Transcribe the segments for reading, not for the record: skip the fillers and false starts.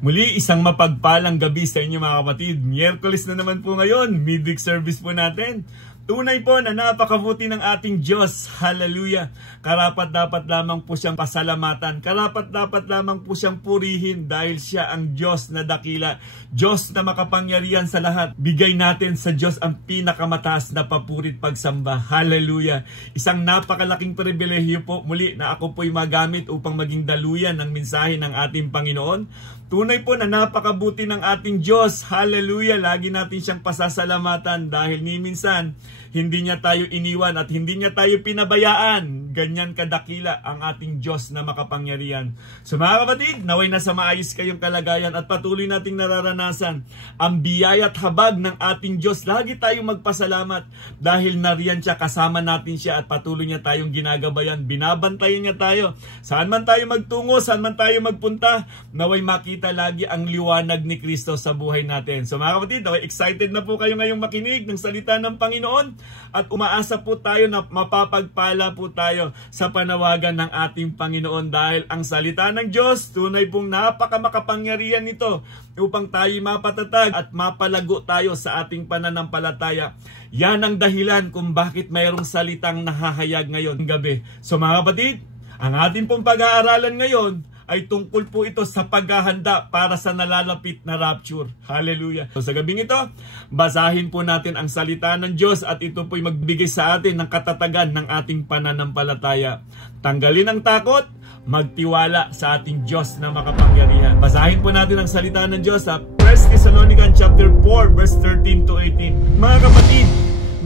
Muli, isang mapagpalang gabi sa inyo mga kapatid. Miyerkules na naman po ngayon, midweek service po natin. Tunay po na napakabuti ng ating Diyos. Hallelujah. Karapat-dapat lamang po siyang pasalamatan. Karapat-dapat lamang po siyang purihin dahil siya ang Diyos na dakila. Diyos na makapangyarihan sa lahat. Bigay natin sa Diyos ang pinakamataas na papurit pagsamba. Hallelujah. Isang napakalaking pribilehiyo po muli na ako po'y magamit upang maging daluyan ng mensahe ng ating Panginoon. Tunay po na napakabuti ng ating Diyos. Hallelujah. Lagi natin siyang pasasalamatan dahil ni minsan hindi niya tayo iniwan at hindi niya tayo pinabayaan. Ganyan kadakila ang ating Diyos na makapangyarihan. So mga kapatid, naway nasa maayos kayong kalagayan at patuloy nating nararanasan ang biyaya at habag ng ating Diyos. Lagi tayong magpasalamat dahil nariyan siya, kasama natin siya at patuloy niya tayong ginagabayan. Binabantayan niya tayo. Saan man tayo magtungo, saan man tayo magpunta, naway makita lagi ang liwanag ni Kristo sa buhay natin. So mga kapatid, naway excited na po kayo ngayong makinig ng salita ng Panginoon. At umaasa po tayo na mapapagpala po tayo sa panawagan ng ating Panginoon dahil ang salita ng Diyos, tunay pong napakamakapangyarihan nito upang tayo mapatatag at mapalago tayo sa ating pananampalataya. Yan ang dahilan kung bakit mayroong salitang nahahayag ngayon gabi. So mga kapatid, ang ating pong pag-aaralan ngayon ay tungkol po ito sa paghahanda para sa nalalapit na rapture. Hallelujah. So sa gabing ito, basahin po natin ang salita ng Diyos at ito po'y magbigay sa atin ng katatagan ng ating pananampalataya. Tanggalin ang takot, magtiwala sa ating Diyos na makapangyarihan. Basahin po natin ang salita ng Diyos sa 1 Thessalonians chapter 4 verse 13 to 18. Mga kapatid,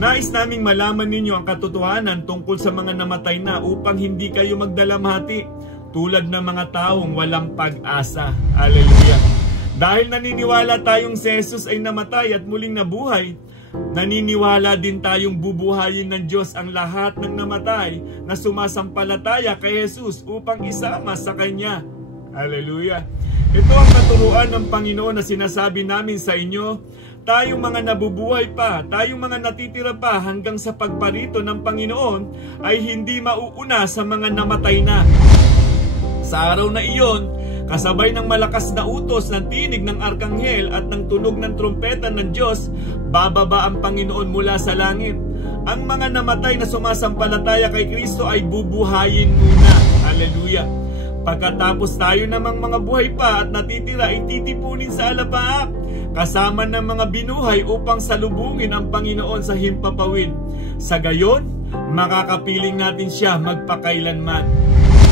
nais naming malaman ninyo ang katotohanan tungkol sa mga namatay na upang hindi kayo magdalamhati tulad ng mga taong walang pag-asa. Hallelujah. Dahil naniniwala tayong si Jesus ay namatay at muling nabuhay, naniniwala din tayong bubuhayin ng Diyos ang lahat ng namatay na sumasampalataya kay Jesus upang isama sa Kanya. Hallelujah. Ito ang katuruan ng Panginoon na sinasabi namin sa inyo. Tayong mga nabubuhay pa, tayong mga natitira pa hanggang sa pagparito ng Panginoon ay hindi mauuna sa mga namatay na. Sa araw na iyon, kasabay ng malakas na utos ng tinig ng arkanghel at ng tunog ng trompeta ng Diyos, bababa ang Panginoon mula sa langit. Ang mga namatay na sumasampalataya kay Kristo ay bubuhayin muna. Hallelujah. Pagkatapos tayo namang mga buhay pa at natitira ay titipunin sa alapaap, kasama ng mga binuhay upang salubungin ang Panginoon sa himpapawid. Sa gayon, makakapiling natin siya magpakailanman.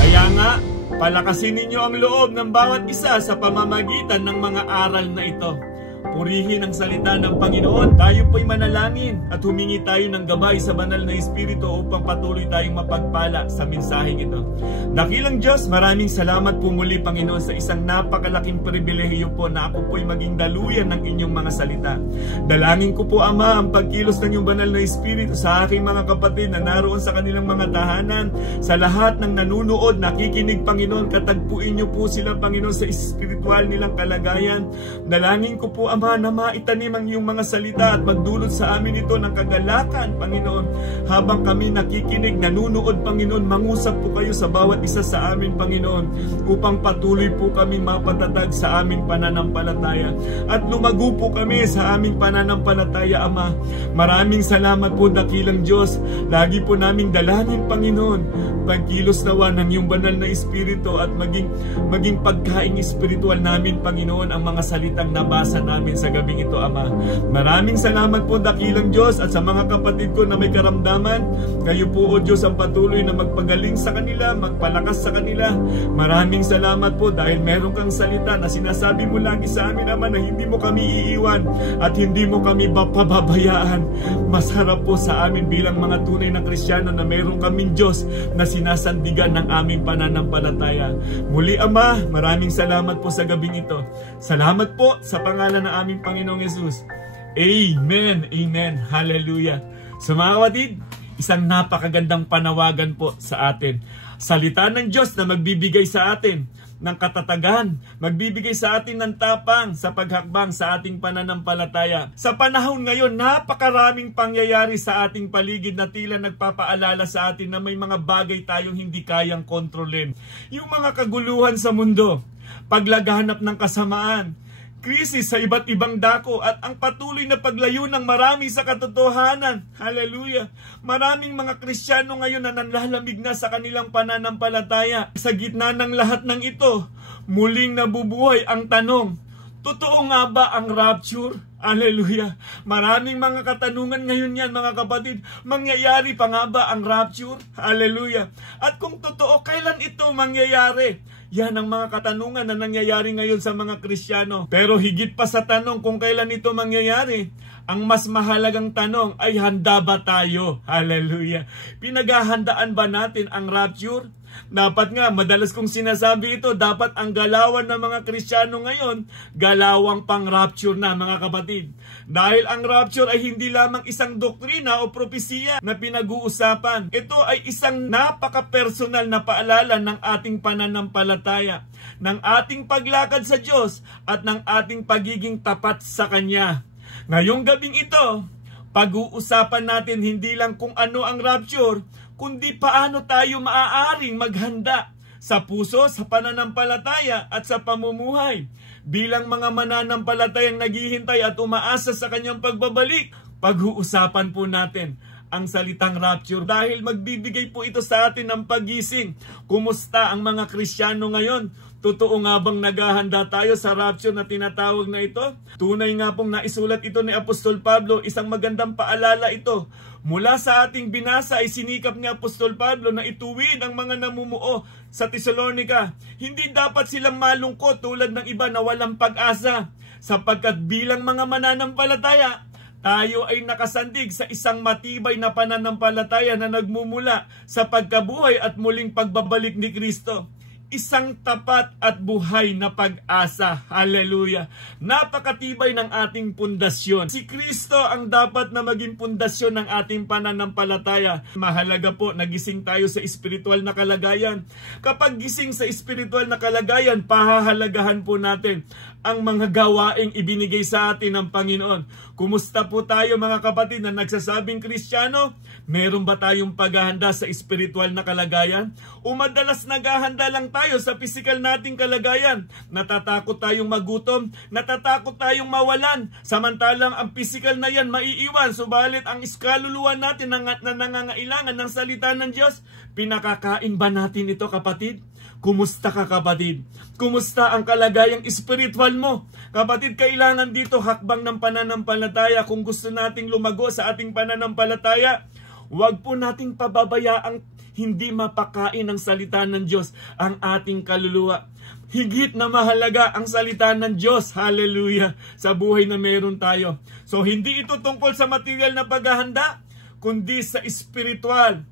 Kaya nga, palakasin ninyo ang loob ng bawat isa sa pamamagitan ng mga aral na ito. Purihin ang salita ng Panginoon. Tayo po'y manalangin at humingi tayo ng gabay sa banal na Espiritu upang patuloy tayong mapagpala sa mensaheng ito. Dakilang Diyos, maraming salamat po muli Panginoon sa isang napakalaking pribilehiyo po na ako po'y maging daluyan ng inyong mga salita. Dalangin ko po Ama ang pagkilos ng iyong banal na Espiritu sa aking mga kapatid na naroon sa kanilang mga tahanan, sa lahat ng nanunood, nakikinig Panginoon, katagpuin niyo po sila Panginoon sa espiritual nilang kalagayan. Dalangin ko po Ama na maitanim ang iyong mga salita at magdulot sa amin ito ng kagalakan, Panginoon. Habang kami nakikinig, nanunood, Panginoon, mangusap po kayo sa bawat isa sa amin, Panginoon, upang patuloy po kami mapatatag sa aming pananampalataya. At lumago po kami sa aming pananampalataya, Ama. Maraming salamat po, dakilang Diyos. Lagi po naming dalangin, Panginoon, pagkilos nawa ng iyong banal na Espiritu at maging pagkaing espiritual namin, Panginoon, ang mga salitang nabasa namin sa gabing ito, Ama. Maraming salamat po, dakilang Diyos, at sa mga kapatid ko na may karamdaman, kayo po, O Diyos, ang patuloy na magpagaling sa kanila, magpalakas sa kanila. Maraming salamat po dahil meron kang salita na sinasabi mo lagi sa amin, Ama, na hindi mo kami iiwan at hindi mo kami pababayaan. Masarap po sa amin bilang mga tunay na Kristiyano na meron kaming Diyos na sinasandigan ng aming pananampalataya. Muli, Ama, maraming salamat po sa gabing ito. Salamat po sa pangalan ng aming Panginoong Yesus. Amen. Amen. Hallelujah. So mga kapatid, isang napakagandang panawagan po sa atin. Salita ng Diyos na magbibigay sa atin ng katatagan, magbibigay sa atin ng tapang sa paghakbang sa ating pananampalataya. Sa panahon ngayon, napakaraming pangyayari sa ating paligid na tila nagpapaalala sa atin na may mga bagay tayong hindi kayang kontrolin. Yung mga kaguluhan sa mundo, paglaganap ng kasamaan, krisis sa iba't ibang dako, at ang patuloy na paglayo ng marami sa katotohanan. Hallelujah! Maraming mga Kristiyano ngayon na nanlalamig na sa kanilang pananampalataya. Sa gitna ng lahat ng ito, muling nabubuhay ang tanong, totoo nga ba ang rapture? Hallelujah! Maraming mga katanungan ngayon yan, mga kapatid. Mangyayari pa nga ba ang rapture? Hallelujah! At kung totoo, kailan ito mangyayari? Yan ang mga katanungan na nangyayari ngayon sa mga Kristiyano. Pero higit pa sa tanong kung kailan ito mangyayari, ang mas mahalagang tanong ay handa ba tayo? Hallelujah! Pinaghahandaan ba natin ang rapture? Dapat nga, madalas kong sinasabi ito, dapat ang galawan ng mga Kristiyano ngayon, galawang pang rapture na, mga kapatid. Dahil ang rapture ay hindi lamang isang doktrina o propesiya na pinag-uusapan. Ito ay isang napaka-personal na paalala ng ating pananampalataya, ng ating paglakad sa Diyos at ng ating pagiging tapat sa Kanya. Ngayong gabing ito, pag-uusapan natin hindi lang kung ano ang rapture, kundi paano tayo maaaring maghanda sa puso, sa pananampalataya at sa pamumuhay. Bilang mga mananampalatayang naghihintay at umaasa sa kanyang pagbabalik, pag-uusapan po natin ang salitang rapture dahil magbibigay po ito sa atin ng pagising. Kumusta ang mga Kristiyano ngayon? Totoo nga bang naghahanda tayo sa rapture na tinatawag na ito? Tunay nga pong naisulat ito ni Apostol Pablo, isang magandang paalala ito. Mula sa ating binasa ay sinikap ni Apostol Pablo na ituwid ang mga namumuo sa Tesalonica. Hindi dapat silang malungkot tulad ng iba na walang pag-asa, sapagkat bilang mga mananampalataya, tayo ay nakasandig sa isang matibay na pananampalataya na nagmumula sa pagkabuhay at muling pagbabalik ni Kristo. Isang tapat at buhay na pag-asa. Hallelujah! Napakatibay ng ating pundasyon. Si Kristo ang dapat na maging pundasyon ng ating pananampalataya. Mahalaga po na gising tayo sa espiritual na kalagayan. Kapag gising sa espiritual na kalagayan, pahahalagahan po natin ang mga gawaing ibinigay sa atin ng Panginoon. Kumusta po tayo, mga kapatid na nagsasabing Kristiyano? Meron ba tayong paghahanda sa espiritual na kalagayan? O madalas naghahanda lang tayo sa pisikal nating kalagayan? Natatakot tayong magutom, natatakot tayong mawalan, samantalang ang pisikal na yan maiiwan, subalit ang kaluluwa natin na nangangailangan ng salita ng Diyos, pinakakain ba natin ito, kapatid? Kumusta ka, kapatid? Kumusta ang kalagayang espiritual mo? Kapatid, kailangan dito hakbang ng pananampalataya. Kung gusto nating lumago sa ating pananampalataya, huwag po nating pababayaang hindi mapakain ng salita ng Diyos ang ating kaluluwa. Higit na mahalaga ang salita ng Diyos, hallelujah, sa buhay na meron tayo. So, hindi ito tungkol sa material na paghahanda, kundi sa espiritual.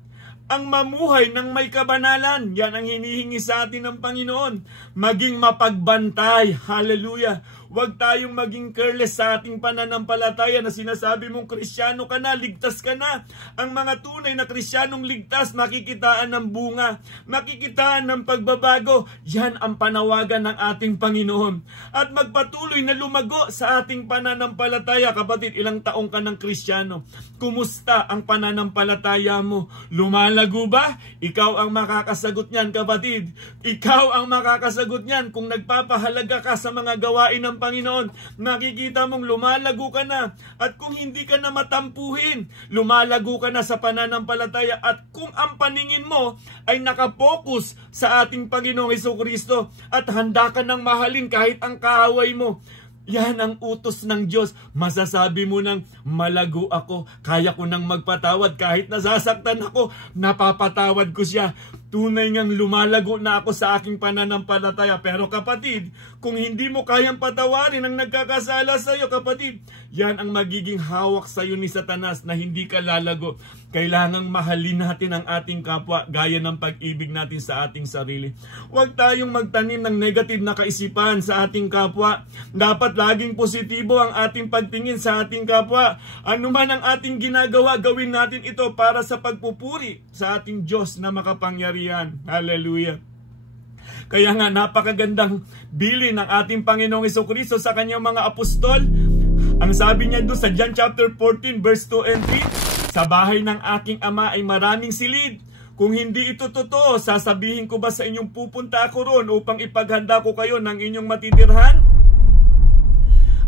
Ang mamuhay ng may kabanalan, yan ang hinihingi sa atin ng Panginoon. Maging mapagbantay, hallelujah. Huwag tayong maging careless sa ating pananampalataya na sinasabi mong Kristiyano ka na, ligtas ka na. Ang mga tunay na Kristiyanong ligtas, makikitaan ng bunga, makikitaan ng pagbabago. Yan ang panawagan ng ating Panginoon. At magpatuloy na lumago sa ating pananampalataya. Kapatid, ilang taong ka ng Kristiyano? Kumusta ang pananampalataya mo? Lumalago ba? Ikaw ang makakasagot niyan, kapatid. Ikaw ang makakasagot niyan kung nagpapahalaga ka sa mga gawain ng Panginoon. Nakikita mong lumalago ka na. At kung hindi ka na matampuhin, lumalago ka na sa pananampalataya. At kung ang paningin mo ay nakapokus sa ating Panginoong Hesukristo at handa ka ng mahalin kahit ang kaaway mo, yan ang utos ng Diyos. Masasabi mo nang, malago ako, kaya ko nang magpatawad. Kahit nasasaktan ako, napapatawad ko siya. Tunay ngang lumalago na ako sa aking pananampalataya. Pero kapatid, kung hindi mo kayang patawarin ang nagkakasala sa iyo, kapatid, yan ang magiging hawak sa iyo ni Satanas na hindi ka lalago. Kailangang mahalin natin ang ating kapwa gaya ng pag-ibig natin sa ating sarili. Huwag tayong magtanim ng negative na kaisipan sa ating kapwa. Dapat laging positibo ang ating pagtingin sa ating kapwa. Ano man ang ating ginagawa, gawin natin ito para sa pagpupuri sa ating Diyos na makapangyarihan. Hallelujah. Kaya nga napakagandang bilin ng ating Panginoong Hesukristo sa kanyang mga apostol. Ang sabi niya doon sa John chapter 14 verse 2 and 3, sa bahay ng aking ama ay maraming silid. Kung hindi ito totoo, sasabihin ko ba sa inyong pupunta ako roon upang ipaghanda ko kayo ng inyong matitirhan?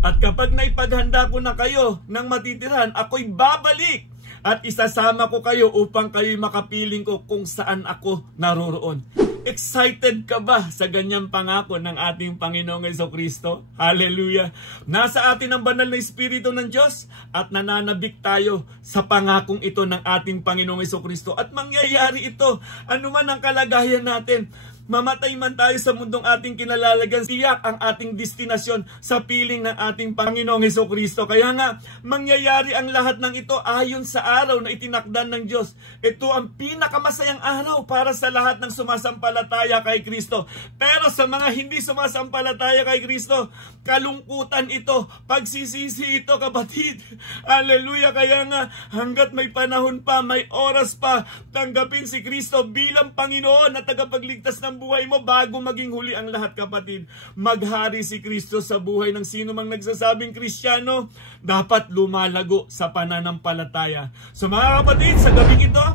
At kapag naipaghanda ko na kayo ng matitirhan, ako'y babalik at isasama ko kayo upang kayo'y makapiling ko kung saan ako naroroon. Excited ka ba sa ganyang pangako ng ating Panginoong Jesucristo? Hallelujah! Nasa atin ang banal na Espiritu ng Diyos at nananabik tayo sa pangakong ito ng ating Panginoong Jesucristo. At mangyayari ito, anuman ang kalagayan natin. Mamatay man tayo sa mundong ating kinalalagyan, tiyak ang ating destinasyon sa piling ng ating Panginoong Jesucristo. Kaya nga, mangyayari ang lahat ng ito ayon sa araw na itinakdan ng Diyos. Ito ang pinakamasayang araw para sa lahat ng sumasampalataya kay Kristo. Pero sa mga hindi sumasampalataya kay Kristo, kalungkutan ito, pagsisisi ito, kapatid. Hallelujah! Kaya nga, hanggat may panahon pa, may oras pa, tanggapin si Kristo bilang Panginoon at tagapagligtas ng buhay mo bago maging huli ang lahat, kapatid. Maghari si Kristo sa buhay ng sino mang nagsasabing Kristiyano, dapat lumalago sa pananampalataya. So mga kapatid, sa gabing ito,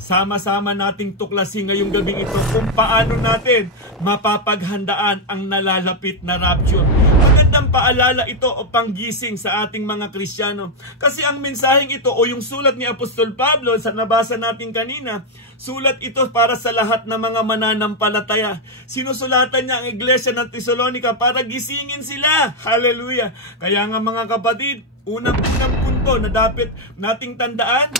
sama-sama nating tuklasin ngayong gabing ito kung paano natin mapapaghandaan ang nalalapit na rapture. Magandang paalala ito o panggising sa ating mga Kristiyano. Kasi ang mensaheng ito o yung sulat ni Apostol Pablo sa nabasa natin kanina, sulat ito para sa lahat ng mga mananampalataya. Sinusulatan niya ang iglesia ng Tesalonica para gisingin sila. Hallelujah! Kaya nga mga kapatid, unang-unang punto na dapat nating tandaan,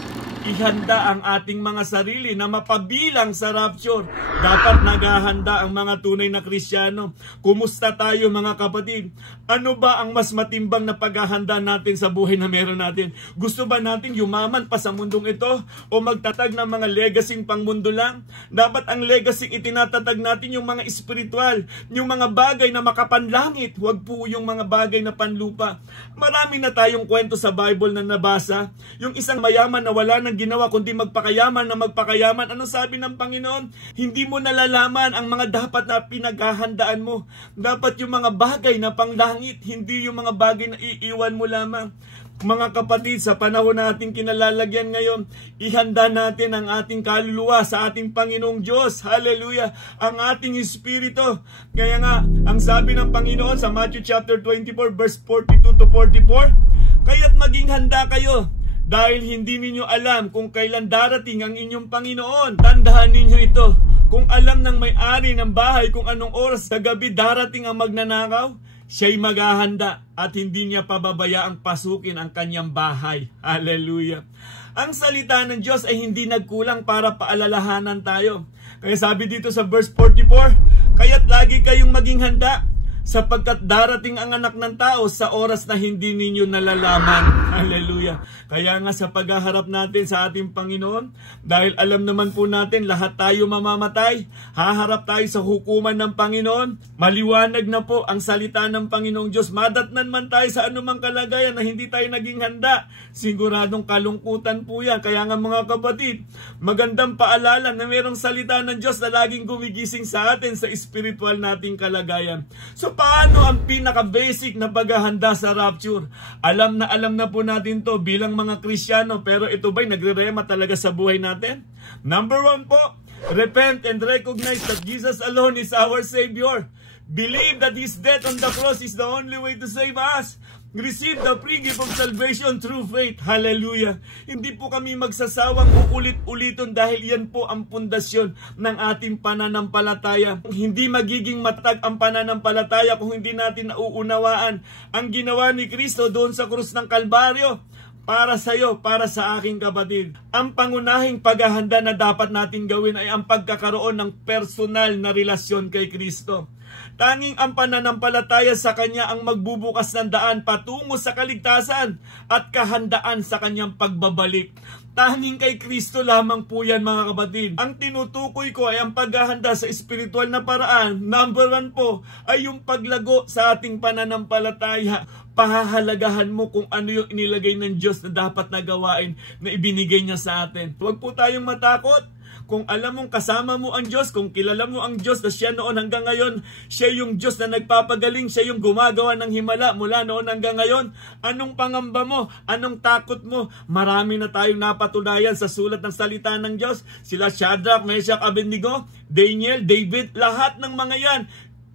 ihanda ang ating mga sarili na mapabilang sa rapture. Dapat naghahanda ang mga tunay na Kristiyano. Kumusta tayo mga kapatid? Ano ba ang mas matimbang na paghahanda natin sa buhay na meron natin? Gusto ba natin yumaman pa sa mundong ito o magtatag ng mga legacyng pangmundo lang? Dapat ang legacy itinatatag natin yung mga espiritual, yung mga bagay na makapanlangit, huwag po yung mga bagay na panlupa. Marami na tayong kwento sa Bible na nabasa. Yung isang mayaman na wala nang ginawa kundi magpakayaman na magpakayaman. Ano sabi ng Panginoon? Hindi mo nalalaman ang mga dapat na pinaghahandaan mo. Dapat yung mga bagay na panglangit, hindi yung mga bagay na iiwan mo lamang. Mga kapatid, sa panahon nating kinalalagyan ngayon, ihanda natin ang ating kaluluwa sa ating Panginoong Diyos. Hallelujah! Ang ating espiritu. Kaya nga, ang sabi ng Panginoon sa Matthew chapter 24 verse 42 to 44, kaya't maging handa kayo, dahil hindi ninyo alam kung kailan darating ang inyong Panginoon. Tandaan ninyo ito. Kung alam ng may-ari ng bahay kung anong oras sa gabi darating ang magnanakaw, siya'y maghahanda at hindi niya pababayaang pasukin ang kanyang bahay. Hallelujah! Ang salita ng Diyos ay hindi nagkulang para paalalahanan tayo. Kaya sabi dito sa verse 44, kaya't lagi kayong maging handa, sapagkat darating ang anak ng tao sa oras na hindi ninyo nalalaman. Hallelujah! Kaya nga sa paghaharap natin sa ating Panginoon, dahil alam naman po natin lahat tayo mamamatay, haharap tayo sa hukuman ng Panginoon, maliwanag na po ang salita ng Panginoong Diyos. Madatnan man tayo sa anumang kalagayan na hindi tayo naging handa, siguradong kalungkutan po yan. Kaya nga mga kapatid, magandang paalala na mayroong salita ng Diyos na laging gumigising sa atin sa spiritual nating kalagayan. So paano ang pinaka-basic na paghahanda sa rapture? Alam na po natin to bilang mga Kristiyano, pero ito ba'y nagre-rema talaga sa buhay natin? Number 1 po, repent and recognize that Jesus alone is our Savior. Believe that His death on the cross is the only way to save us. Receive the free gift of salvation through faith. Hallelujah! Hindi po kami magsasawang uulit-ulitin dahil yan po ang pundasyon ng ating pananampalataya. Hindi magiging matatag ang pananampalataya kung hindi natin nauunawaan ang ginawa ni Kristo doon sa krus ng Kalbaryo. Para sa iyo, para sa aking kapatid. Ang pangunahing paghahanda na dapat natin gawin ay ang pagkakaroon ng personal na relasyon kay Kristo. Tanging ang pananampalataya sa Kanya ang magbubukas ng daan patungo sa kaligtasan at kahandaan sa Kanyang pagbabalik. Tanging kay Kristo lamang po yan mga kapatid. Ang tinutukoy ko ay ang paghahanda sa espiritual na paraan. Number 1 po ay yung paglago sa ating pananampalataya. Pahahalagahan mo kung ano yung inilagay ng Diyos na dapat na gawain na ibinigay niya sa atin. Huwag po tayong matakot. Kung alam mong kasama mo ang Diyos, kung kilala mo ang Diyos na siya noon hanggang ngayon, siya yung Diyos na nagpapagaling, siya yung gumagawa ng himala mula noon hanggang ngayon, anong pangamba mo? Anong takot mo? Marami na tayong napatunayan sa sulat ng salita ng Diyos. Sila Shadrach, Meshach, Abednego, Daniel, David, lahat ng mga yan,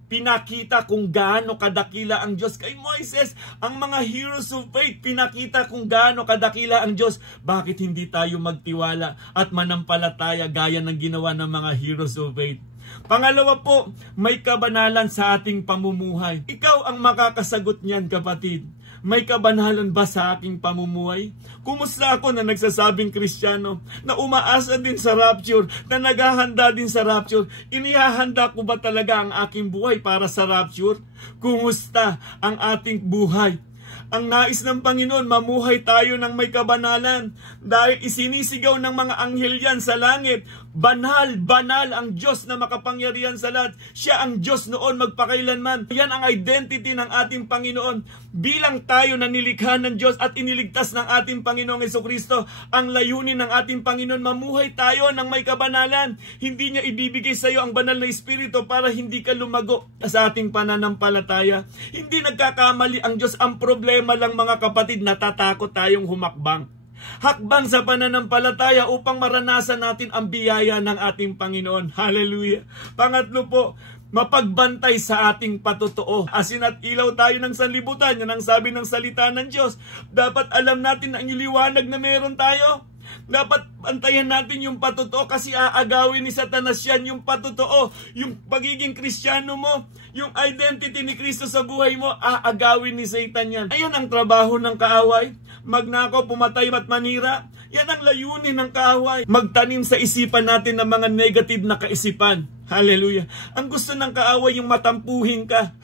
pinakita kung gaano kadakila ang Diyos. Kay Moises, ang mga heroes of faith, pinakita kung gaano kadakila ang Diyos. Bakit hindi tayo magtiwala at manampalataya gaya ng ginawa ng mga heroes of faith? Pangalawa po, may kabanalan sa ating pamumuhay. Ikaw ang makakasagot niyan, kapatid. May kabanalan ba sa aking pamumuhay? Kumusta ako na nagsasabing Kristiyano, na umaasa din sa rapture, na naghahanda din sa rapture? Inihahanda ko ba talaga ang aking buhay para sa rapture? Kumusta ang ating buhay? Ang nais ng Panginoon, mamuhay tayo ng may kabanalan. Dahil isinisigaw ng mga anghel yan sa langit, banal, banal ang Diyos na makapangyarihan sa lahat. Siya ang Diyos noon magpakailanman. Yan ang identity ng ating Panginoon. Bilang tayo na nilikha ng Diyos at iniligtas ng ating Panginoong Jesucristo, ang layunin ng ating Panginoon, mamuhay tayo ng may kabanalan. Hindi niya ibibigay sa iyo ang banal na Espiritu para hindi ka lumago sa ating pananampalataya. Hindi nagkakamali ang Diyos. Ang problema lang, mga kapatid, natatakot tayong humakbang. Hakbang sa pananampalataya upang maranasan natin ang biyaya ng ating Panginoon. Hallelujah. Pangatlo po, mapagbantay sa ating patotoo. Asin at ilaw tayo ng sanlibutan. Yan ang sabi ng salita ng Diyos. Dapat alam natin ang liwanag na meron tayo. Dapat bantayan natin yung patotoo kasi aagawin ni Satanas yan, yung patotoo, yung pagiging Kristiyano mo, yung identity ni Kristo sa buhay mo, aagawin ni Satan yan. Ayan ang trabaho ng kaaway. Magnakaw, pumatay at manira. Yan ang layunin ng kaaway. Magtanim sa isipan natin ng mga negative na kaisipan. Hallelujah. Ang gusto ng kaaway yung matampuhin ka.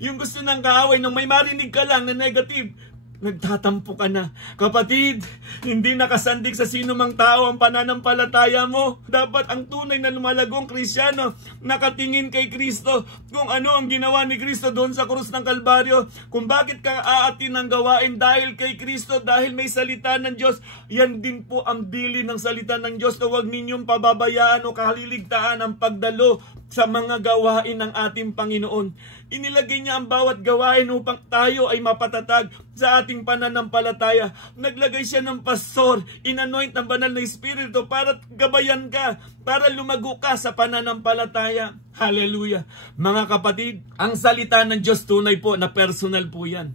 Yung gusto ng kaaway nung may marinig ka lang na negative, nagtatampo ka na. Kapatid, hindi nakasandig sa sino mang tao ang pananampalataya mo. Dapat ang tunay na lumalagong Kristiyano, nakatingin kay Kristo, kung ano ang ginawa ni Kristo doon sa krus ng Kalbaryo, kung bakit ka aatin ng gawain dahil kay Kristo, dahil may salita ng Diyos. Yan din po ang bili ng salita ng Diyos, na huwag ninyong pababayaan o kaliligtaan ang pagdalo sa mga gawain ng ating Panginoon. Inilagay niya ang bawat gawain upang tayo ay mapatatag sa ating pananampalataya. Naglagay siya ng pastor, inanoint ng banal na Espiritu para gabayan ka, para lumago ka sa pananampalataya. Hallelujah. Mga kapatid, ang salita ng Diyos tunay po na personal po yan.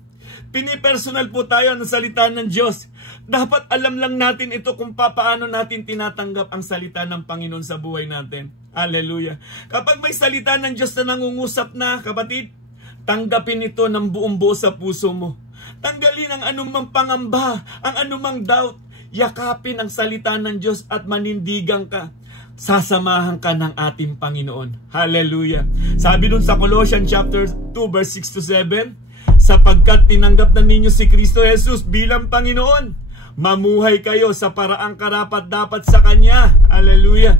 Pinipersonal po tayo ng salita ng Diyos. Dapat alam lang natin ito kung paano natin tinatanggap ang salita ng Panginoon sa buhay natin. Hallelujah. Kapag may salita ng Diyos na nangungusap na, kapatid, tanggapin ito ng buong buo sa puso mo. Tanggalin ang anumang pangamba, ang anumang doubt. Yakapin ang salita ng Diyos at manindigan ka. Sasamahan ka ng ating Panginoon. Hallelujah. Sabi dun sa Colossians chapter 2 verse 6 to 7, sapagkat tinanggap na ninyo si Kristo Jesus bilang Panginoon, mamuhay kayo sa paraang karapat-dapat sa Kanya. Hallelujah.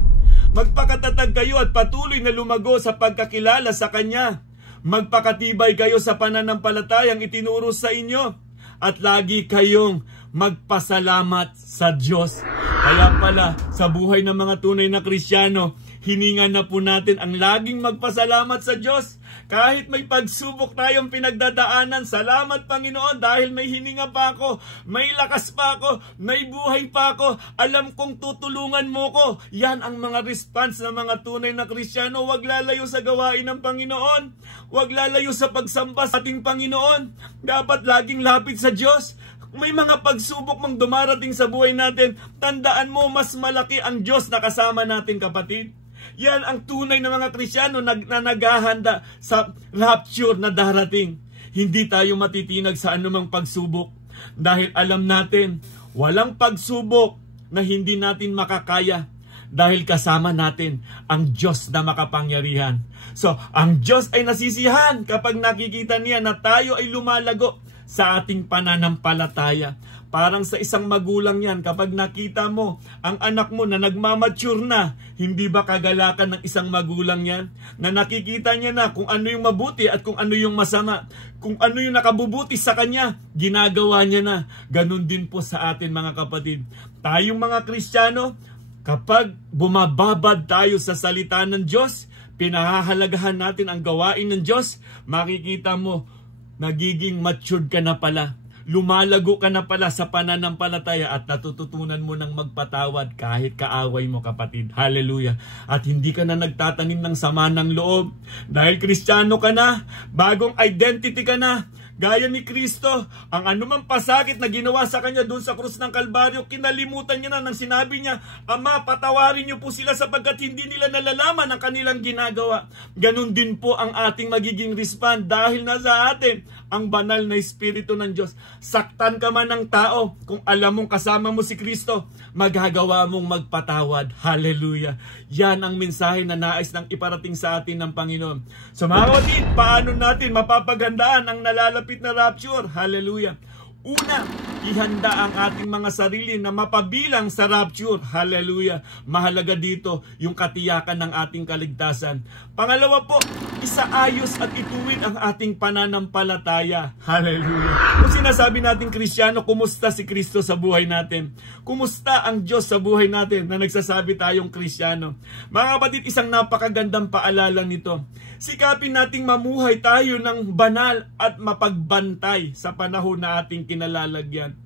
Magpakatatag kayo at patuloy na lumago sa pagkakilala sa Kanya. Magpakatibay kayo sa pananampalatayang itinuro sa inyo. At lagi kayong magpasalamat sa Diyos. Kaya pala, sa buhay ng mga tunay na Kristiyano, hininga na po natin ang laging magpasalamat sa Diyos. Kahit may pagsubok tayong pinagdadaanan, salamat Panginoon dahil may hininga pa ako, may lakas pa ako, may buhay pa ako, alam kong tutulungan mo ko. Yan ang mga response ng mga tunay na Kristiyano. Huwag lalayo sa gawain ng Panginoon. Huwag lalayo sa pagsamba sa ating Panginoon. Dapat laging lapit sa Diyos. May mga pagsubok mang dumarating sa buhay natin, tandaan mo mas malaki ang Diyos na kasama natin, kapatid. Yan ang tunay na mga Kristiyano na naghahanda sa rapture na darating. Hindi tayo matitinag sa anumang pagsubok dahil alam natin walang pagsubok na hindi natin makakaya dahil kasama natin ang Diyos na makapangyarihan. So, ang Diyos ay nasisiyahan kapag nakikita niya na tayo ay lumalago sa ating pananampalataya. Parang sa isang magulang yan, kapag nakita mo ang anak mo na nagmamature na, hindi ba kagalakan ng isang magulang yan? Na nakikita niya na kung ano yung mabuti at kung ano yung masama. Kung ano yung nakabubuti sa kanya, ginagawa niya na. Ganun din po sa atin, mga kapatid. Tayong mga Kristiyano, Kapag bumababad tayo sa salita ng Diyos, pinahahalagahan natin ang gawain ng Diyos, makikita mo, nagiging matured ka na pala. Lumalago ka na pala sa pananampalataya at natututunan mo ng magpatawad kahit kaaway mo, kapatid. Hallelujah. At hindi ka na nagtatanim ng sama ng loob. Dahil Kristiyano ka na, bagong identity ka na, gaya ni Kristo, ang anumang pasakit na ginawa sa kanya doon sa krus ng Kalbaryo, kinalimutan niya na nang sinabi niya, Ama, patawarin niyo po sila sapagkat hindi nila nalalaman ang kanilang ginagawa. Ganun din po ang ating magiging respond dahil nasa atin ang banal na Espiritu ng Diyos. Saktan ka man ng tao, kung alam mong kasama mo si Kristo, magagawa mong magpatawad. Hallelujah. Yan ang mensahe na nais ng iparating sa atin ng Panginoon. So mga kapatid, paano natin mapapagandaan ang nalalapit na rapture? Hallelujah. Una, ihanda ang ating mga sarili na mapabilang sa rapture. Hallelujah. Mahalaga dito yung katiyakan ng ating kaligtasan. Pangalawa po, isaayos at ituwid ang ating pananampalataya. Hallelujah. Kung sinasabi natin Kristiyano, kumusta si Kristo sa buhay natin? Kumusta ang Diyos sa buhay natin na nagsasabi tayong Kristiyano? Mga kapatid, isang napakagandang paalala nito. Sikapin nating mamuhay tayo ng banal at mapagbantay sa panahon na ating kinalalagyan.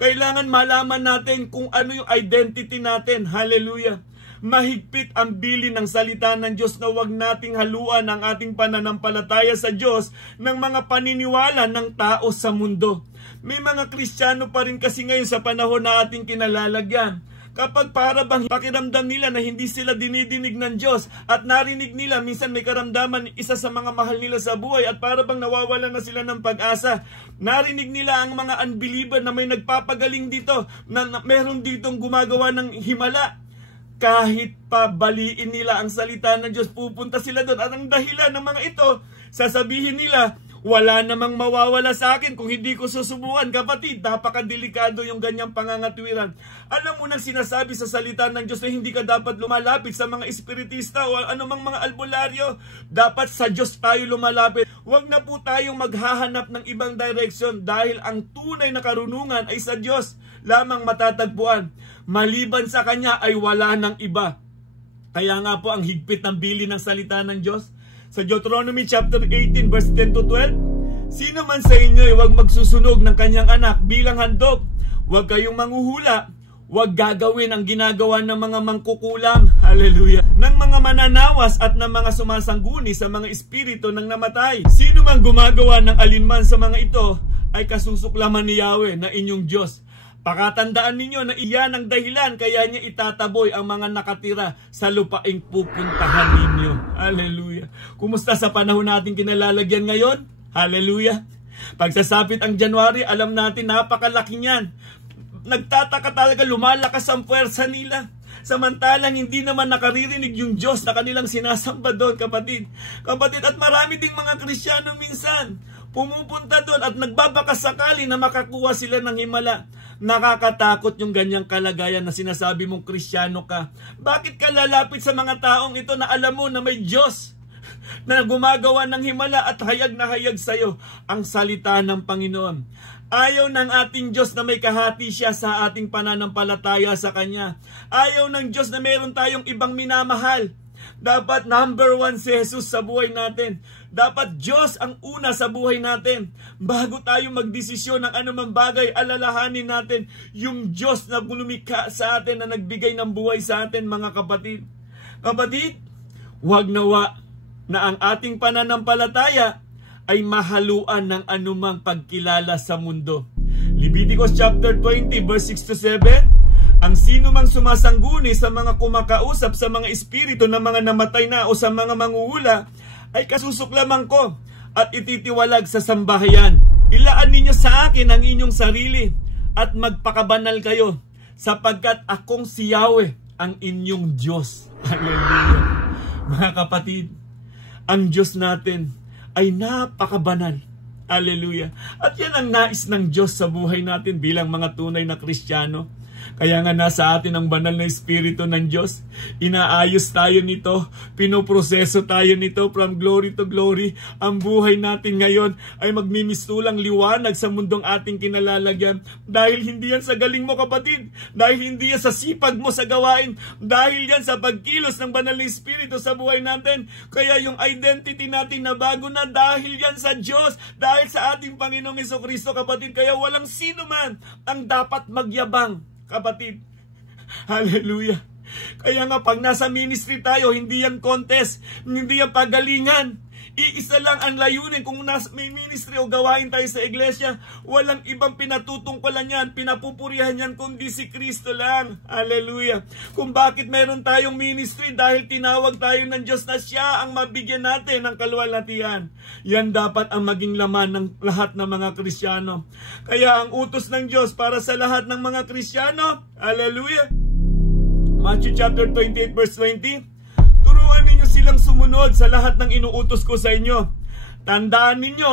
Kailangan malaman natin kung ano yung identity natin. Hallelujah. Mahigpit ang bilin ng salita ng Diyos na huwag nating haluan ang ating pananampalataya sa Diyos ng mga paniniwala ng tao sa mundo. May mga Kristiyano pa rin kasi ngayon sa panahon na ating kinalalagyan. Kapag para bang pakiramdam nila na hindi sila dinidinig ng Diyos at narinig nila, minsan may karamdaman isa sa mga mahal nila sa buhay at para bang nawawala na sila ng pag-asa. Narinig nila ang mga unbeliever na may nagpapagaling dito, na meron ditong gumagawa ng himala. Kahit pa baliin nila ang salita ng Diyos, pupunta sila doon. At ang dahilan ng mga ito, sasabihin nila, wala namang mawawala sa akin kung hindi ko susubukan. Kapatid, napakadelikado yung ganyang pangangatwiran. Alam mo nang sinasabi sa salita ng Diyos na hindi ka dapat lumalapit sa mga espiritista o anumang mga albularyo. Dapat sa Diyos tayo lumalapit. Huwag na po tayong maghahanap ng ibang direction dahil ang tunay na karunungan ay sa Diyos lamang matatagpuan. Maliban sa Kanya ay wala ng iba. Kaya nga po ang higpit ng bili ng salita ng Diyos. Sa Deuteronomy chapter 18 verse 10 to 12, sino man sa inyo ay huwag magsusunog ng kanyang anak bilang handog. Huwag kayong manghuhula. Huwag gagawin ang ginagawa ng mga mangkukulam. Hallelujah. Ng mga mananawas at ng mga sumasangguni sa mga espiritu ng namatay. Sino man gumagawa ng alinman sa mga ito ay kasusuklaman ni Yahweh na inyong Diyos. Pakatandaan ninyo na iyan ang dahilan kaya niya itataboy ang mga nakatira sa lupaing pupuntahan ninyo. Hallelujah. Kumusta sa panahon natin kinalalagyan ngayon? Hallelujah. Pagsasapit ang January, alam natin napakalaki niyan. Nagtataka talaga, lumalakas ang puwersa nila. Samantalang hindi naman nakaririnig yung Diyos na kanilang sinasamba doon, kapatid. Kapatid, at marami ding mga Kristiyano minsan pumupunta doon at nagbabakas sakali na makakuha sila ng himala. Nakakatakot yung ganyang kalagayan na sinasabi mong Kristiyano ka. Bakit ka lalapit sa mga taong ito na alam mo na may Diyos na gumagawa ng himala at hayag na hayag sa'yo ang salita ng Panginoon? Ayaw ng ating Diyos na may kahati siya sa ating pananampalataya sa Kanya. Ayaw ng Diyos na meron tayong ibang minamahal. Dapat number one si Jesus sa buhay natin. Dapat Diyos ang una sa buhay natin. Bago tayo magdesisyon ng anumang bagay, alalahanin natin yung Diyos na lumikha sa atin, na nagbigay ng buhay sa atin, mga kapatid. Kapatid, huwag nawa na ang ating pananampalataya ay mahaluan ng anumang pagkilala sa mundo. Leviticus chapter 20 verse 6 to 7, ang sino mang sumasangguni sa mga kumakausap sa mga espiritu ng mga namatay na o sa mga manghuhula ay kasusuklaman ko at ititiwalag sa sambahayan. Ilaan ninyo sa akin ang inyong sarili at magpakabanal kayo sapagkat akong si Yahweh ang inyong Diyos. Hallelujah. Mga kapatid, ang Diyos natin ay napakabanal. Hallelujah. At yan ang nais ng Diyos sa buhay natin bilang mga tunay na Kristiyano. Kaya nga nasa atin ang banal na Espiritu ng Diyos. Inaayos tayo nito, pinoproseso tayo nito from glory to glory. Ang buhay natin ngayon ay magmimistulang liwanag sa mundong ating kinalalagyan. Dahil hindi yan sa galing mo, kapatid. Dahil hindi yan sa sipag mo sa gawain. Dahil yan sa pagkilos ng banal na Espiritu sa buhay natin. Kaya yung identity natin na bago na dahil yan sa Diyos, dahil sa ating Panginoong Jesucristo, kapatid. Kaya walang sino man ang dapat magyabang, kapatid. Hallelujah. Kaya nga pag nasa ministry tayo, hindi yan contest, hindi yan pagalingan. Iisa lang ang layunin. Kung may ministry o gawain tayo sa iglesia, walang ibang pinatutungkulan yan, pinapupurihan yan, kundi si Kristo lang. Hallelujah. Kung bakit meron tayong ministry, dahil tinawag tayo ng Diyos na siya ang mabigyan natin ng kaluwalhatian. Yan dapat ang maging laman ng lahat ng mga Kristiyano. Kaya ang utos ng Diyos para sa lahat ng mga Kristiyano, hallelujah, Matthew chapter 28 verse 20, turuan ninyo silang sumunod sa lahat ng inuutos ko sa inyo. Tandaan ninyo,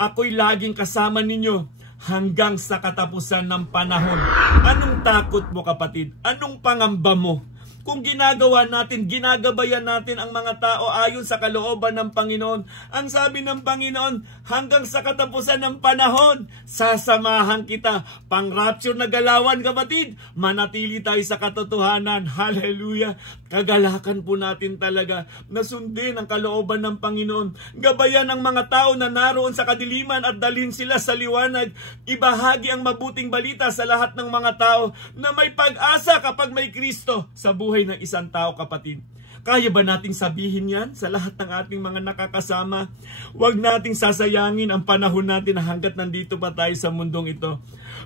ako'y laging kasama ninyo hanggang sa katapusan ng panahon. Anong takot mo, kapatid? Anong pangamba mo? Kung ginagawa natin, ginagabayan natin ang mga tao ayon sa kalooban ng Panginoon. Ang sabi ng Panginoon, hanggang sa katapusan ng panahon, sasamahan kita. Pang-rapture na galawan, kapatid. Manatili tayo sa katotohanan. Hallelujah. Kagalakan po natin talaga na sundin ang kalooban ng Panginoon. Gabayan ang mga tao na naroon sa kadiliman at dalhin sila sa liwanag. Ibahagi ang mabuting balita sa lahat ng mga tao na may pag-asa kapag may Kristo sa buhay ng isang tao, kapatid. Kaya ba nating sabihin yan sa lahat ng ating mga nakakasama? Huwag nating sasayangin ang panahon natin hanggat nandito pa tayo sa mundong ito,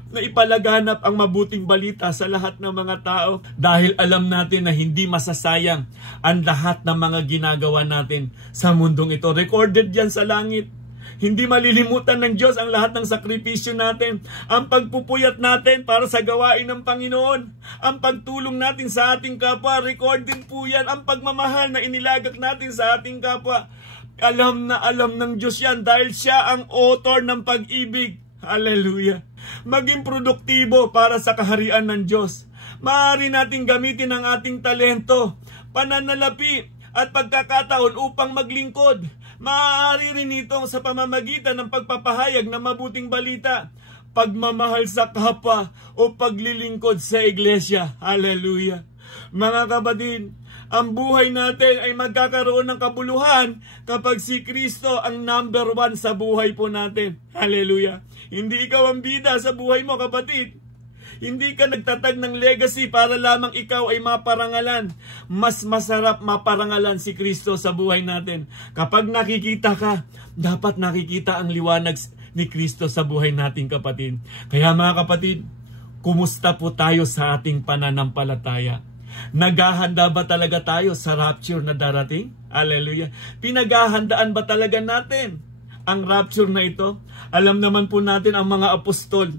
na ipalaganap ang mabuting balita sa lahat ng mga tao, dahil alam natin na hindi masasayang ang lahat ng mga ginagawa natin sa mundong ito. Recorded yan sa langit. Hindi malilimutan ng Diyos ang lahat ng sakripisyo natin, ang pagpupuyat natin para sa gawain ng Panginoon, ang pagtulong natin sa ating kapwa. Recorded po yan, ang pagmamahal na inilagak natin sa ating kapwa. Alam na alam ng Diyos yan dahil siya ang author ng pag-ibig. Hallelujah. Maging produktibo para sa kaharian ng Diyos. Maaari nating gamitin ang ating talento, pananalapi at pagkakataon upang maglingkod. Maaari rin ito sa pamamagitan ng pagpapahayag ng mabuting balita, pagmamahal sa kapwa o paglilingkod sa iglesia. Hallelujah. Mga kapatid, ang buhay natin ay magkakaroon ng kabuluhan kapag si Kristo ang number 1 sa buhay po natin. Hallelujah. Hindi ikaw ang bida sa buhay mo, kapatid. Hindi ka nagtatag ng legacy para lamang ikaw ay maparangalan. Mas masarap maparangalan si Kristo sa buhay natin. Kapag nakikita ka, dapat nakikita ang liwanag ni Kristo sa buhay natin, kapatid. Kaya mga kapatid, kumusta po tayo sa ating pananampalataya? Naghahanda ba talaga tayo sa rapture na darating? Hallelujah. Pinaghahandaan ba talaga natin ang rapture na ito? Alam naman po natin ang mga apostol,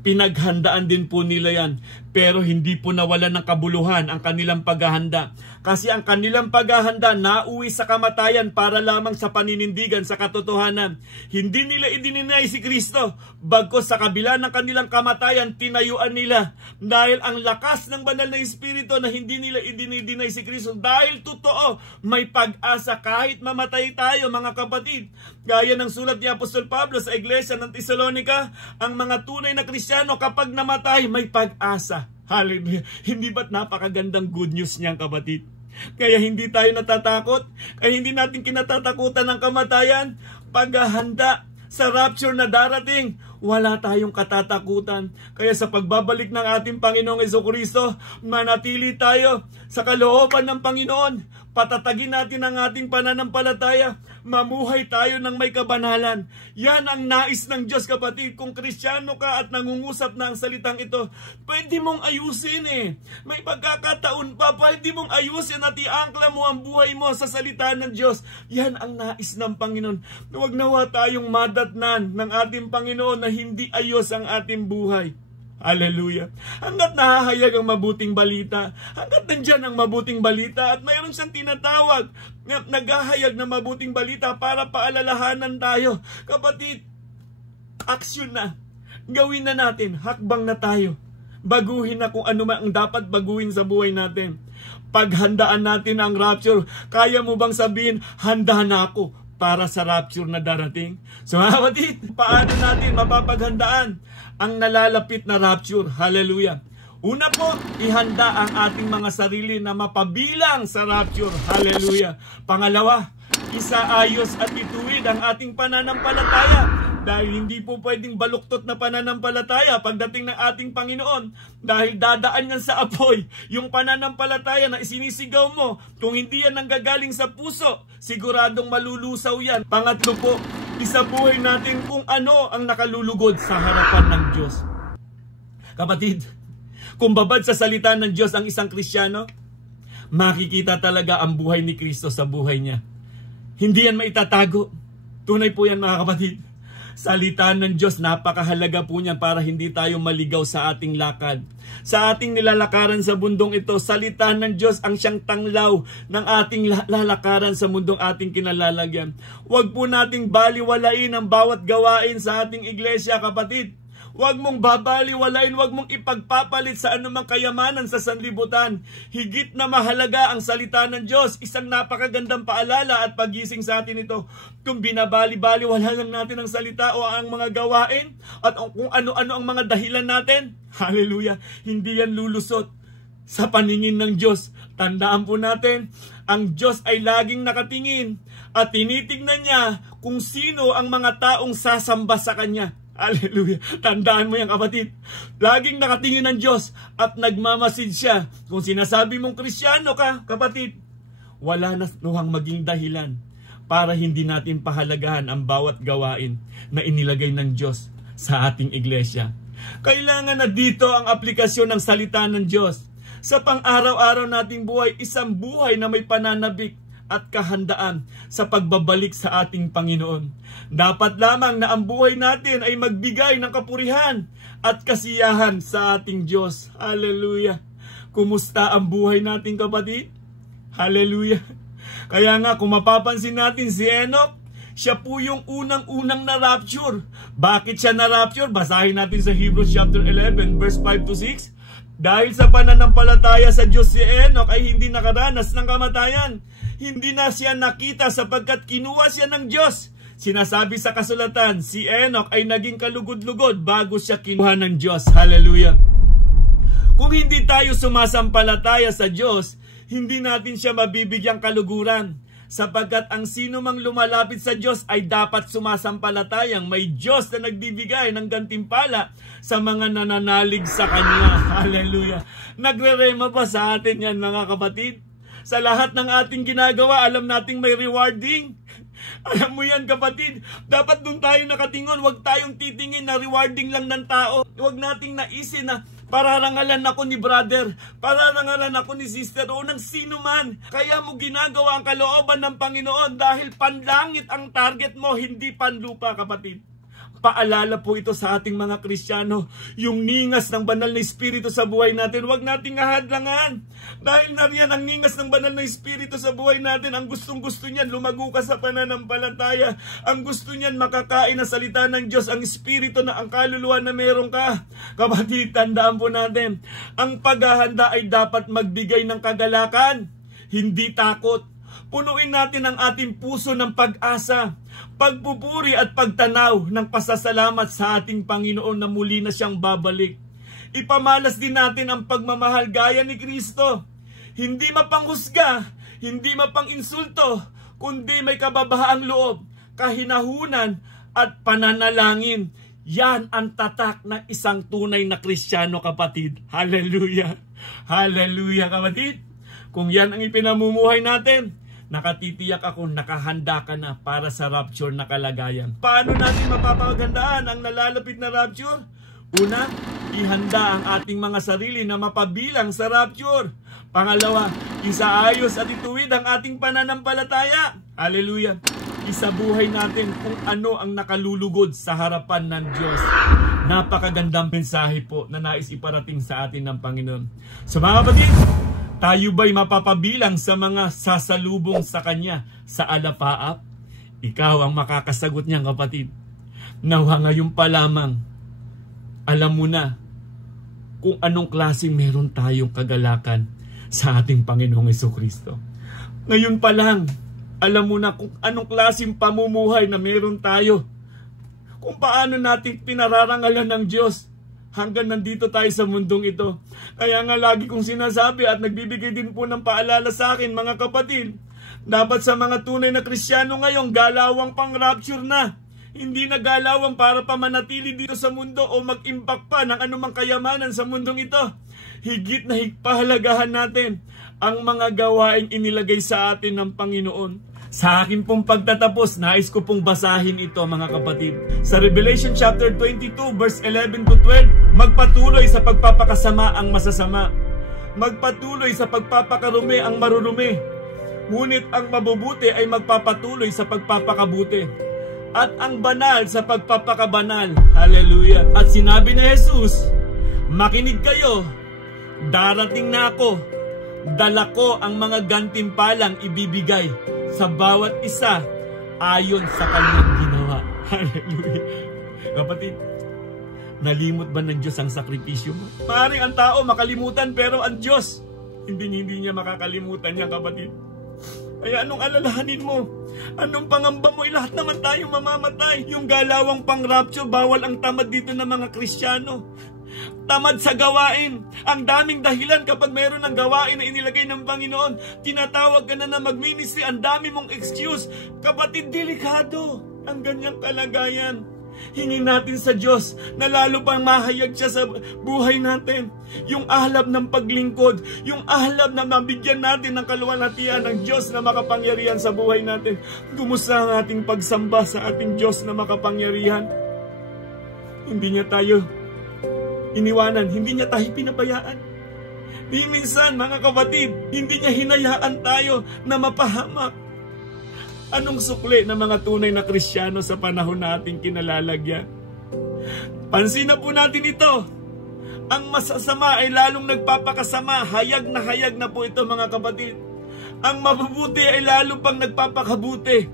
pinaghandaan din po nila yan. Pero hindi po nawalan ng kabuluhan ang kanilang paghahanda. Kasi ang kanilang paghahanda nauwi sa kamatayan para lamang sa paninindigan sa katotohanan. Hindi nila idininay si Kristo. Bagkus sa kabila ng kanilang kamatayan, tinayuan nila. Dahil ang lakas ng banal na Espiritu na hindi nila idinidinay si Kristo. Dahil totoo, may pag-asa kahit mamatay tayo, mga kapatid. Gaya ng sulat ni Apostol Pablo sa iglesia ng Thessalonica, ang mga tunay na Kristiyano kapag namatay, may pag-asa. Hallelujah. Hindi ba't napakagandang good news niyan, kapatid? Kaya hindi tayo natatakot, kaya hindi natin kinatatakutan ng kamatayan. Paghahanda sa rapture na darating, wala tayong katatakutan. Kaya sa pagbabalik ng ating Panginoong Jesucristo, manatili tayo sa kalooban ng Panginoon. Patatagin natin ang ating pananampalataya. Mamuhay tayo ng may kabanalan. Yan ang nais ng Diyos, kapatid. Kung Kristiyano ka at nangungusap na ang salitang ito, pwede mong ayusin May pagkakataon pa, pwede mong ayusin at iangkla mo ang buhay mo sa salita ng Diyos. Yan ang nais ng Panginoon. Huwag nawa tayong madatnan ng ating Panginoon na hindi ayos ang ating buhay. Hallelujah. Hanggat nahahayag ang mabuting balita, hanggat nandyan ang mabuting balita at mayroon siyang tinatawag na naghahayag ng mabuting balita para paalalahanan tayo. Kapatid, aksyon na. Gawin na natin. Hakbang na tayo. Baguhin na kung ano man ang dapat baguhin sa buhay natin. Paghandaan natin ang rapture, kaya mo bang sabihin, handa na ako para sa rapture na darating? So mga kapatid, paano natin mapapaghandaan ang nalalapit na rapture? Hallelujah! Una po, ihanda ang ating mga sarili na mapabilang sa rapture. Hallelujah! Pangalawa, isaayos at ituwid ang ating pananampalataya. Dahil hindi po pwedeng baluktot na pananampalataya pagdating ng ating Panginoon. Dahil dadaan yan sa apoy. Yung pananampalataya na isinisigaw mo, kung hindi yan nanggagaling sa puso, siguradong malulusaw yan. Pangatlo po, isabuhay natin kung ano ang nakalulugod sa harapan ng Diyos. Kapatid, kung babad sa salita ng Diyos ang isang Kristiyano, makikita talaga ang buhay ni Kristo sa buhay niya. Hindi yan maitatago. Tunay po yan mga kapatid. Salita ng Diyos, napakahalaga po niyan para hindi tayo maligaw sa ating lakad. Sa ating nilalakaran sa mundong ito, salita ng Diyos ang siyang tanglaw ng ating lalakaran sa mundong ating kinalalagyan. Huwag po nating baliwalain ang bawat gawain sa ating iglesia, kapatid. Huwag mong babaliwalain, huwag mong ipagpapalit sa anumang kayamanan sa sanlibutan. Higit na mahalaga ang salita ng Diyos. Isang napakagandang paalala at pagising sa atin ito. Kung binabali-baliwala lang natin ang salita o ang mga gawain at kung ano-ano ang mga dahilan natin, hallelujah, hindi yan lulusot sa paningin ng Diyos. Tandaan po natin, ang Diyos ay laging nakatingin at tinitignan niya kung sino ang mga taong sasamba sa Kanya. Hallelujah. Tandaan mo yan, kapatid. Laging nakatingin ng Diyos at nagmamasid siya. Kung sinasabi mong Kristiyano ka, kapatid, wala na nuhang maging dahilan para hindi natin pahalagahan ang bawat gawain na inilagay ng Diyos sa ating iglesia. Kailangan na dito ang aplikasyon ng salita ng Diyos. Sa pang-araw-araw nating buhay, isang buhay na may pananabik at kahandaan sa pagbabalik sa ating Panginoon. Dapat lamang na ang buhay natin ay magbigay ng kapurihan at kasiyahan sa ating Diyos. Hallelujah! Kumusta ang buhay natin, kapatid? Hallelujah! Kaya nga, kung mapapansin natin si Enoch, siya po yung unang-unang na-rapture. Bakit siya na-rapture? Basahin natin sa Hebrews chapter 11, verse 5 to 6. Dahil sa pananampalataya sa Diyos, si Enoch ay hindi nakaranas ng kamatayan. Hindi na siya nakita sapagkat kinuha siya ng Diyos. Sinasabi sa kasulatan, si Enoch ay naging kalugod-lugod bago siya kinuha ng Diyos. Hallelujah! Kung hindi tayo sumasampalataya sa Diyos, hindi natin siya mabibigyang kaluguran. Sapagkat ang sino mang lumalapit sa Diyos ay dapat sumasampalatayang may Diyos na nagbibigay ng gantimpala sa mga nananalig sa Kanya. Hallelujah! Nagre-rema pa sa atin yan, mga kapatid. Sa lahat ng ating ginagawa, alam nating may rewarding. Alam mo yan, kapatid. Dapat dun tayo nakatingon. Huwag tayong titingin na rewarding lang ng tao. Huwag nating naisin na pararangalan ako ni brother, pararangalan ako ni sister o ng sino man. Kaya mo ginagawa ang kalooban ng Panginoon dahil panlangit ang target mo, hindi panlupa, kapatid. Paalala po ito sa ating mga Kristiyano, yung ningas ng banal na Espiritu sa buhay natin, huwag nating ahadlangan. Dahil nariyan ang ningas ng banal na Espiritu sa buhay natin, ang gustong-gusto niyan, lumago ka sa pananampalataya. Ang gusto niyan, makakain na salita ng Diyos, ang Espiritu na ang kaluluwa na meron ka. Kapatid, tandaan po natin, ang paghahanda ay dapat magbigay ng kagalakan, hindi takot. Punuin natin ang ating puso ng pag-asa, pagpupuri at pagtanaw ng pasasalamat sa ating Panginoon na muli na siyang babalik. Ipamalas din natin ang pagmamahal gaya ni Kristo. Hindi mapanghusga, hindi mapang-insulto, kundi may kababahaang loob, kahinahunan at pananalangin. Yan ang tatak ng isang tunay na Kristiyano, kapatid. Hallelujah! Hallelujah, kapatid! Kung yan ang ipinamumuhay natin, nakatitiyak ako, nakahanda ka na para sa rapture na kalagayan. Paano natin mapapagandaan ang nalalapit na rapture? Una, ihanda ang ating mga sarili na mapabilang sa rapture. Pangalawa, isaayos at ituwid ang ating pananampalataya. Hallelujah! Isabuhay natin kung ano ang nakalulugod sa harapan ng Diyos. Napakagandang mensahe po na nais iparating sa atin ng Panginoon. So mga kapatid, tayo ba'y mapapabilang sa mga sasalubong sa Kanya sa alapaap? Ikaw ang makakasagot niyan, kapatid. Nawa ngayon pa lamang, alam mo na kung anong klaseng meron tayong kagalakan sa ating Panginoong Jesucristo. Ngayon pa lang, alam mo na kung anong klaseng pamumuhay na meron tayo. Kung paano natin pinararangalan ng Diyos hanggang nandito tayo sa mundong ito. Kaya nga lagi kong sinasabi at nagbibigay din po ng paalala sa akin, mga kapatid, dapat sa mga tunay na Kristiyano ngayon, galawang pang rapture na. Hindi na galawang para pamanatili dito sa mundo o mag-impact pa ng anumang kayamanan sa mundong ito. Higit na pahalagahan natin ang mga gawaing inilagay sa atin ng Panginoon. Sa akin pong pagtatapos, nais ko pong basahin ito, mga kapatid. Sa Revelation chapter 22 verse 11 to 12, magpatuloy sa pagpapakasama ang masasama. Magpatuloy sa pagpapakarumi ang marurumi. Ngunit ang mabubuti ay magpapatuloy sa pagpapakabuti. At ang banal sa pagpapakabanal. Hallelujah. At sinabi ni Jesus, makinig kayo, darating na ako. Dala ko ang mga gantimpalang ibibigay sa bawat isa ayon sa kanyang ginawa. Hallelujah. Kapatid, nalimot ba ng Diyos ang sakripisyo mo? Maaaring ang tao makalimutan, pero ang Diyos, hindi niya makakalimutan niya, kapatid. Kaya anong alalahanin mo? Anong pangamba mo? Lahat naman tayo mamamatay. Yung galawang pang rapture, bawal ang tamad dito ng mga Kristiyano. Tamad sa gawain. Ang daming dahilan kapag mayroon ng gawain na inilagay ng Panginoon. Tinatawag ka na mag-ministry. Ang dami mong excuse. Kapatid, delikado ang ganyang kalagayan. Hingin natin sa Diyos na lalo pang mahayag siya sa buhay natin. Yung ahlab ng paglingkod, yung ahlab na mabigyan natin ng kaluwalhatian ng Diyos na makapangyarihan sa buhay natin. Kumusta ang ating pagsamba sa ating Diyos na makapangyarihan? Hindi niya tayo iniwanan, hindi niya tayo pinabayaan. Di minsan, mga kapatid, hindi niya hinayaan tayo na mapahamak. Anong sukli ng mga tunay na Kristiyano sa panahon na ating kinalalagyan? Pansin na po natin ito. Ang masasama ay lalong nagpapakasama. Hayag na po ito, mga kapatid. Ang mabubuti ay lalo pang nagpapakabuti.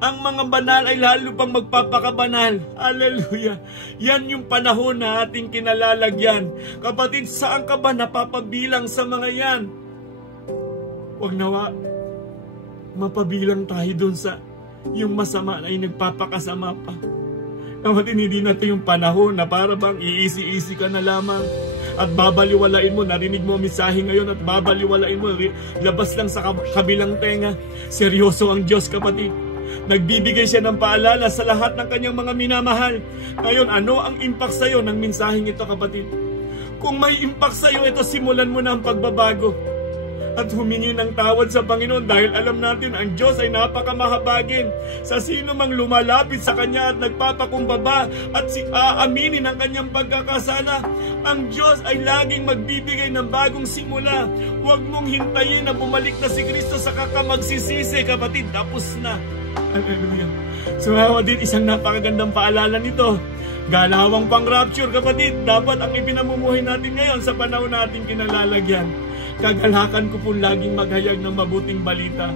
Ang mga banal ay lalo pang magpapakabanal. Hallelujah. Yan yung panahon na ating kinalalagyan. Kapatid, saan ka ba napapabilang sa mga yan? Huwag nawa mapabilang tayo dun sa yung masama ay nagpapakasama pa. Kapatid, hindi na ito yung panahon na para bang iisi-isi ka na lamang at babaliwalain mo. Narinig mo mensahe ngayon at babaliwalain mo, labas lang sa kabilang tenga. Seryoso ang Diyos, kapatid. Nagbibigay siya ng paalala sa lahat ng kanyang mga minamahal. Ngayon, ano ang impact sa'yo ng mensaheng ito, kapatid? Kung may impact sa'yo, ito, simulan mo na ang pagbabago at humingi ng tawad sa Panginoon, dahil alam natin ang Diyos ay napakamahabagin sa sino mang lumalapit sa Kanya at nagpapakumbaba at aaminin ang kanyang pagkakasala. Ang Diyos ay laging magbibigay ng bagong simula. Huwag mong hintayin na bumalik na si Kristo saka ka magsisisi, kapatid. Tapos na. Hallelujah. So kapatid, isang napakagandang paalala nito. Galawang pang rapture, kapatid. Dapat ang ipinamumuhay natin ngayon sa panahon nating kinalalagyan. Kagalakan ko po laging maghayag ng mabuting balita.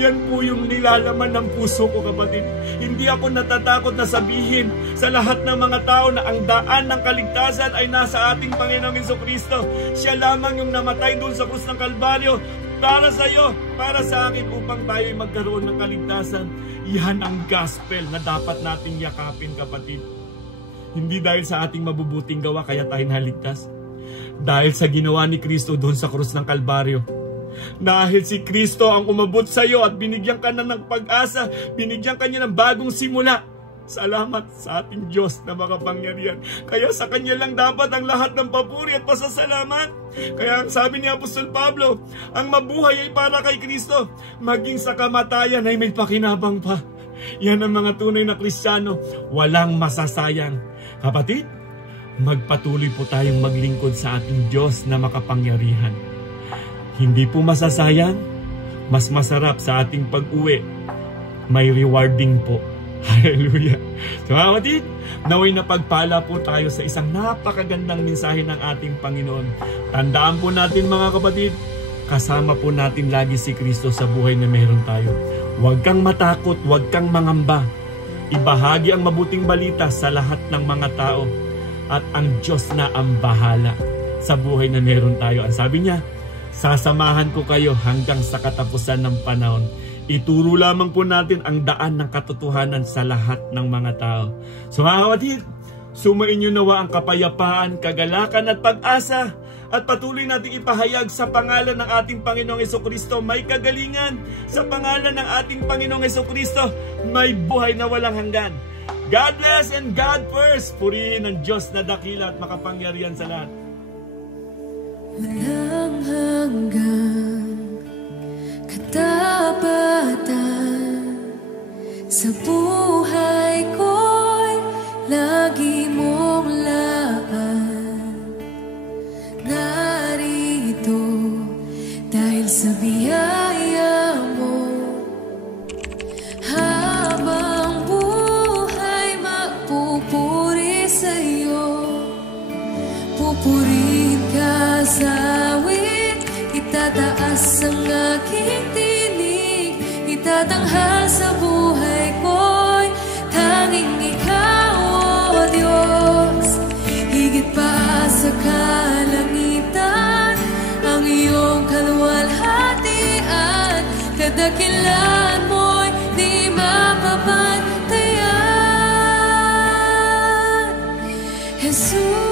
Yan po yung nilalaman ng puso ko, kapatid. Hindi ako natatakot na sabihin sa lahat ng mga tao na ang daan ng kaligtasan ay nasa ating Panginoong Jesucristo. Siya lamang yung namatay doon sa krus ng Kalbaryo para sa iyo, para sa akin, upang tayo ay magkaroon ng kaligtasan. Yan ang gospel na dapat nating yakapin, kapatid. Hindi dahil sa ating mabubuting gawa kaya tayo naligtas. Dahil sa ginawa ni Kristo doon sa krus ng Kalbaryo. Dahil si Kristo ang umabot sa iyo at binigyan ka na ng pag-asa, binigyan ka niya ng bagong simula. Salamat sa ating Diyos na makapangyarihan. Kaya sa Kanya lang dapat ang lahat ng papuri at pasasalamat. Kaya ang sabi ni Apostol Pablo, ang mabuhay ay para kay Kristo, maging sa kamatayan ay may pakinabang pa. Yan ang mga tunay na Kristiyano, walang masasayang. Kapatid, magpatuloy po tayong maglingkod sa ating Diyos na makapangyarihan. Hindi po masasayang, mas masarap sa ating pag-uwi. May rewarding po. Hallelujah. So kapatid, naway na pagpala po tayo sa isang napakagandang mensahe ng ating Panginoon. Tandaan po natin, mga kapatid, kasama po natin lagi si Kristo sa buhay na meron tayo. Huwag kang matakot, huwag kang mangamba. Ibahagi ang mabuting balita sa lahat ng mga tao. At ang Diyos na ang bahala. sa buhay na meron tayo. Ang sabi niya, sasamahan ko kayo hanggang sa katapusan ng panahon. Ituro lamang po natin ang daan ng katotohanan sa lahat ng mga tao. So mga kapatid, sumain niyo nawa ang kapayapaan, kagalakan at pag-asa, at patuloy natin ipahayag sa pangalan ng ating Panginoong Jesucristo may kagalingan. Sa pangalan ng ating Panginoong Jesucristo may buhay na walang hanggan. God bless and God first. Purihin ang Diyos na dakila at makapangyarihan sa lahat. Walang hanggang katapatan sa buhay ko'y lagi mong laan. Narito dahil sa biyaya mo, habang buhay magpupuri sa'yo. Pupurihin ka sa awit, itataas ang aking tinig, itatanghal sa buhay ko'y tanging ikaw, O Diyos. Higit pa sa kalangitan ang iyong kaluwalhatian, kadakilaan mo'y di mapapantayan. Jesus.